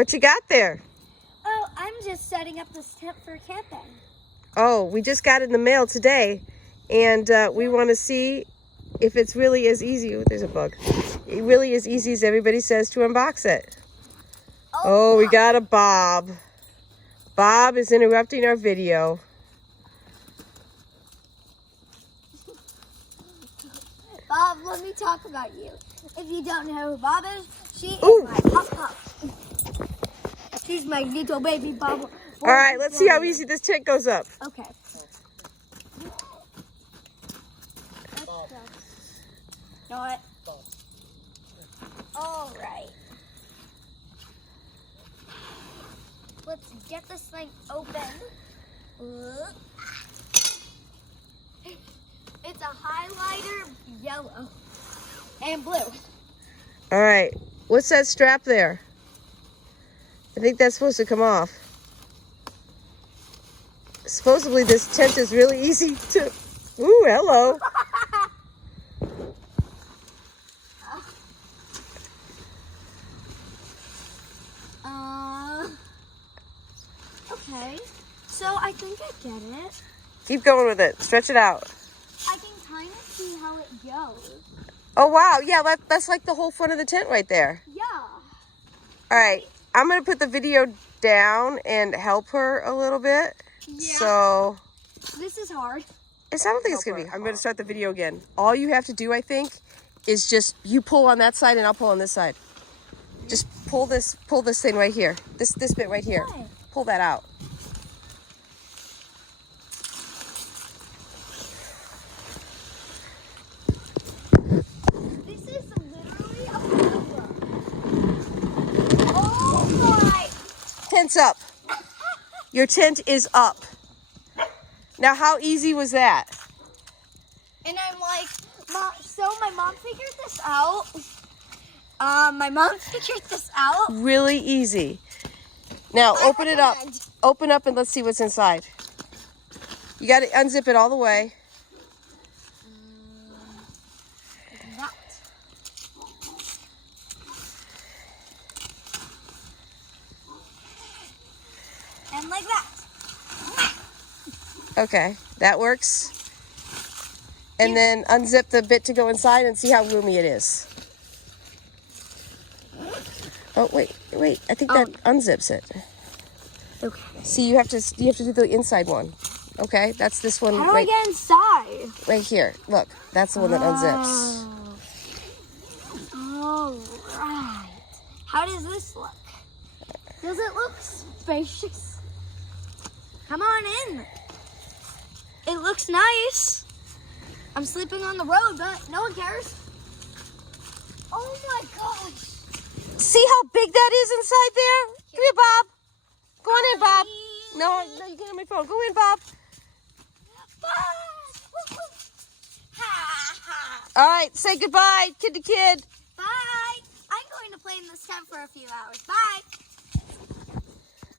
What you got there? Oh, I'm just setting up this tent for camping. Oh, we just got it in the mail today, and we want to see if it's really as easy. Oh, there's a bug. It really as easy as everybody says to unbox it. Oh, we got a Bob. Bob is interrupting our video. Bob, let me talk about you. If you don't know who Bob is, she is my pop-pop. She's my little baby Bob. All right, let's see how easy this tent goes up. Okay. You know what? All right. Let's get this thing open. It's a highlighter yellow and blue. All right, what's that strap there? I think that's supposed to come off. Supposedly this tent is really easy to... Ooh, hello. Okay, so I think I get it. Keep going with it. Stretch it out. I can kind of see how it goes. Oh, wow. Yeah, that's like the whole front of the tent right there. Yeah. All right, I'm going to put the video down and help her a little bit. Yeah. So... This is hard. I don't think it's going to be. I'm going to start the video again. All you have to do, I think, is just you pull on that side and I'll pull on this side. Just pull this thing right here. This bit right here. What? Pull that out. This is literally a problem. Oh my! Tent's up. Your tent is up. Now, how easy was that? And I'm like, Mom, so my mom figured this out. Really easy. Now, open it up. Open up and let's see what's inside. You got to unzip it all the way. That. And like that. Okay, that works. And then unzip the bit to go inside and see how roomy it is. Oh, wait. I think that unzips it. Okay. See, you have to do the inside one. Okay, that's this one How do I right, get inside? right here. Look, that's the one that unzips. Oh, right. How does this look? Does it look spacious? Come on in. It looks nice. I'm sleeping on the road, but no one cares. Oh my gosh. See how big that is inside there? Come here, Bob. Go on in, Bob. No, you get on my phone. Go in, Bob. All right, say goodbye, kid to kid. Bye. I'm going to play in this tent for a few hours. Bye.